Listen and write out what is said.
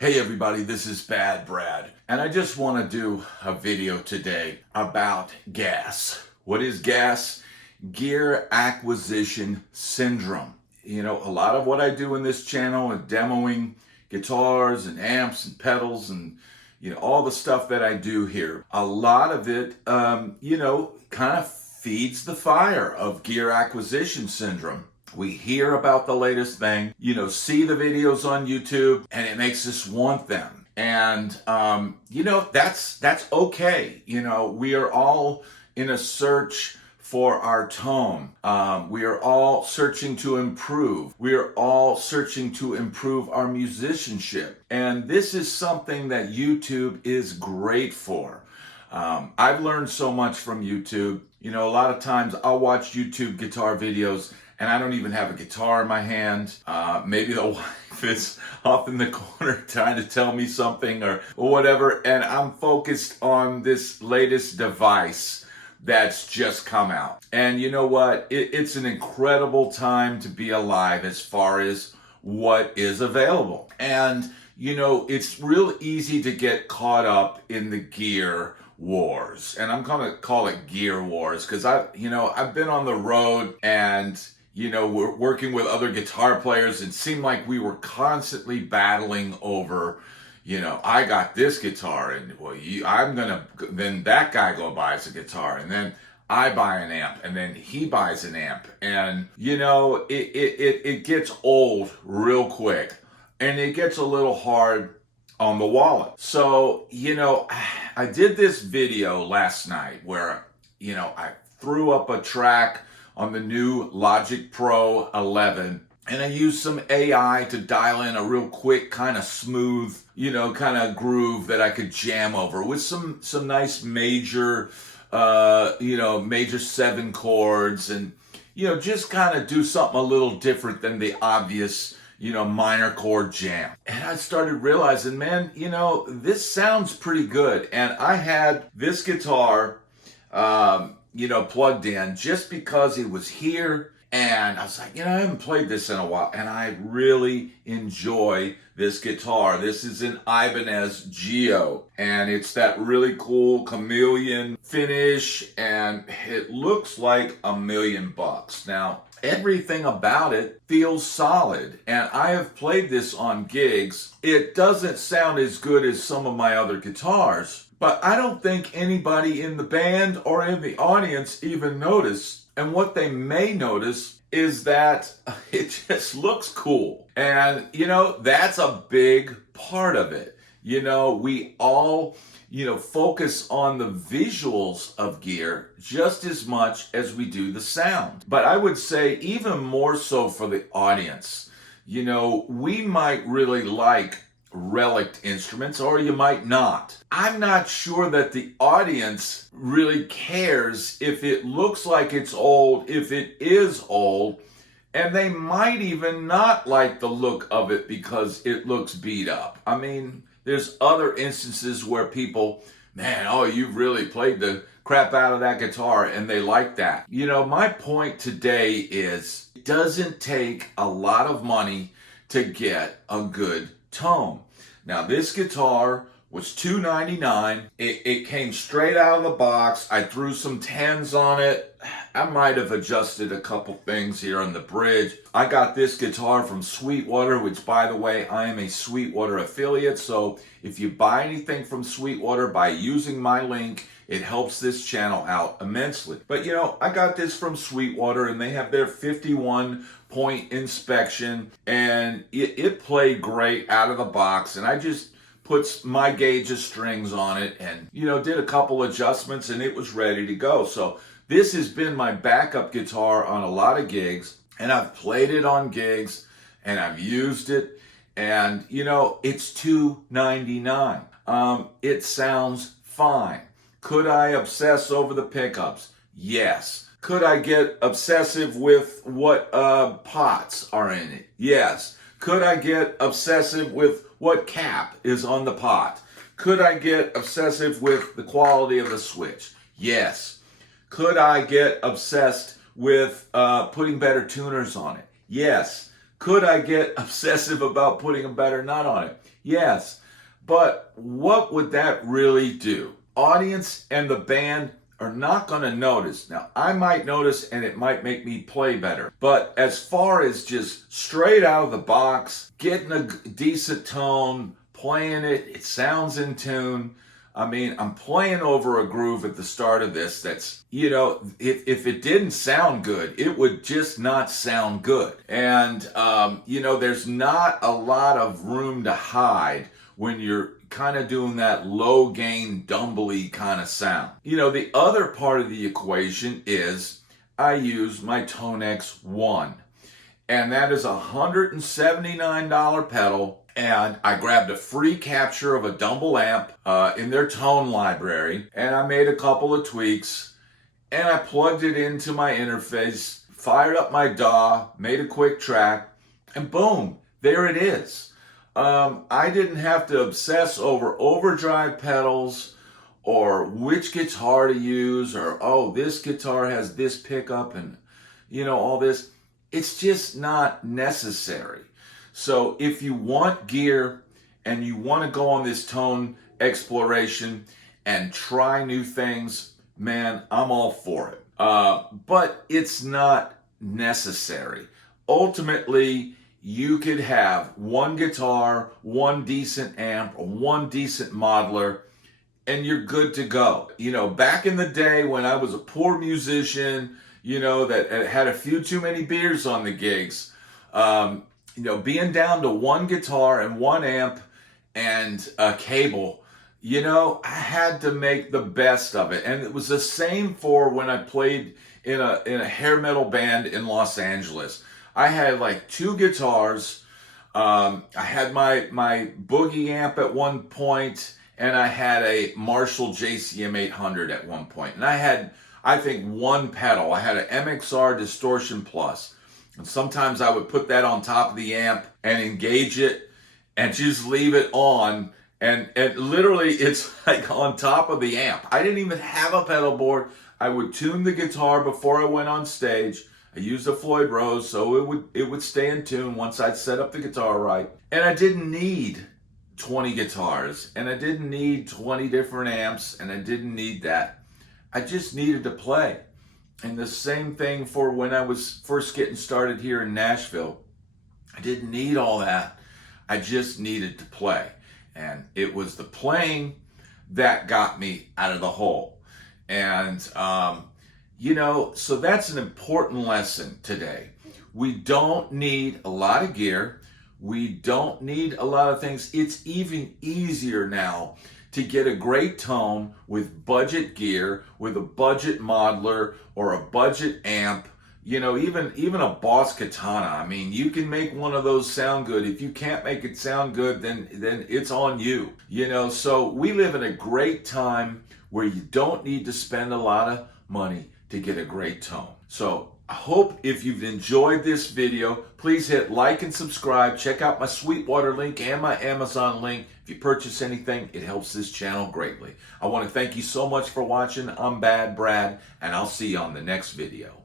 Hey everybody, this is Bad Brad, and I just want to do a video today about G.A.S. What is G.A.S? Gear Acquisition Syndrome. You know, a lot of what I do in this channel is demoing guitars and amps and pedals and, all the stuff that I do here. A lot of it, kind of feeds the fire of gear acquisition syndrome. We hear about the latest thing, see the videos on YouTube, and it makes us want them. And, that's okay. We are all in a search for our tone. We are all searching to improve. We are all searching to improve our musicianship. And this is something that YouTube is great for. I've learned so much from YouTube. A lot of times I'll watch YouTube guitar videos and I don't even have a guitar in my hand. Maybe the wife is off in the corner trying to tell me something or whatever, and I'm focused on this latest device that's just come out. And you know what? It's an incredible time to be alive as far as what is available. And, it's real easy to get caught up in the gear wars. And I'm going to call it gear wars because I've been on the road and we're working with other guitar players and it seemed like we were constantly battling over, I got this guitar and then that guy buys a guitar and then I buy an amp and then he buys an amp. And, it gets old real quick and it gets a little hard on the wallet. So, I did this video last night where, I threw up a track on the new Logic Pro 11. And I used some AI to dial in a real quick, kind of smooth, kind of groove that I could jam over with some nice major, major 7 chords and, just kind of do something a little different than the obvious, minor chord jam. And I started realizing, man, this sounds pretty good. And I had this guitar, plugged in just because it was here. And I was like, I haven't played this in a while. And I really enjoy this guitar. This is an Ibanez Geo. And it's that really cool chameleon finish. And it looks like $1 million. Now, everything about it feels solid. And I have played this on gigs. It doesn't sound as good as some of my other guitars. But I don't think anybody in the band or in the audience even noticed. And what they may notice is that it just looks cool. And, that's a big part of it. We all, focus on the visuals of gear just as much as we do the sound. But I would say even more so for the audience. We might really like relic instruments or you might not. I'm not sure that the audience really cares if it looks like it's old, if it is old, and they might even not like the look of it because it looks beat up. I mean, there's other instances where people, man, oh, you've really played the crap out of that guitar and they like that. My point today is it doesn't take a lot of money to get a good tone. Now this guitar was $299. It came straight out of the box. I threw some 10s on it. I might have adjusted a couple things here on the bridge. I got this guitar from Sweetwater, which by the way, I am a Sweetwater affiliate. So if you buy anything from Sweetwater by using my link, it helps this channel out immensely. But I got this from Sweetwater and they have their 51-point inspection and it played great out of the box. And I just put my gauge of strings on it and, did a couple adjustments and it was ready to go. So this has been my backup guitar on a lot of gigs and I've played it on gigs and I've used it and, it's $299. It sounds fine. Could I obsess over the pickups? Yes. Could I get obsessive with what pots are in it? Yes. Could I get obsessive with what cap is on the pot? Could I get obsessive with the quality of the switch? Yes. Could I get obsessed with putting better tuners on it? Yes. Could I get obsessive about putting a better nut on it? Yes, but what would that really do? Audience and the band are not going to notice. Now, I might notice and it might make me play better. But as far as just straight out of the box, getting a decent tone, playing it, it sounds in tune. I mean, I'm playing over a groove at the start of this that's, if it didn't sound good, it would just not sound good. And, there's not a lot of room to hide when you're kind of doing that low gain, dumbly kind of sound. The other part of the equation is I use my Tonex 1. And that is a $179 pedal. And I grabbed a free capture of a Dumble amp in their tone library. And I made a couple of tweaks. And I plugged it into my interface, fired up my DAW, made a quick track. And boom, there it is. I didn't have to obsess over overdrive pedals or which guitar to use or, oh, this guitar has this pickup and, all this. It's just not necessary. So if you want gear and you want to go on this tone exploration and try new things, man, I'm all for it. But it's not necessary. Ultimately, you could have one guitar, one decent amp, or one decent modeler, and you're good to go. Back in the day when I was a poor musician, that had a few too many beers on the gigs, being down to one guitar and one amp and a cable, I had to make the best of it. And it was the same for when I played in a hair metal band in Los Angeles. I had like two guitars. I had my Boogie amp at one point, and I had a Marshall JCM 800 at one point. And I had, I think, one pedal. I had an MXR Distortion Plus. And sometimes I would put that on top of the amp and engage it and just leave it on. And literally, it's like on top of the amp. I didn't even have a pedal board. I would tune the guitar before I went on stage. I used a Floyd Rose, so it would stay in tune once I'd set up the guitar right. And I didn't need 20 guitars, and I didn't need 20 different amps, and I didn't need that. I just needed to play. And the same thing for when I was first getting started here in Nashville. I didn't need all that. I just needed to play. And it was the playing that got me out of the hole. And, so that's an important lesson today. We don't need a lot of gear. We don't need a lot of things. It's even easier now to get a great tone with budget gear, with a budget modeler or a budget amp, even a Boss Katana. I mean, you can make one of those sound good. If you can't make it sound good, then it's on you. So we live in a great time where you don't need to spend a lot of money to get a great tone. So I hope if you've enjoyed this video, please hit like and subscribe. Check out my Sweetwater link and my Amazon link. If you purchase anything, it helps this channel greatly. I want to thank you so much for watching. I'm Bad Brad, and I'll see you on the next video.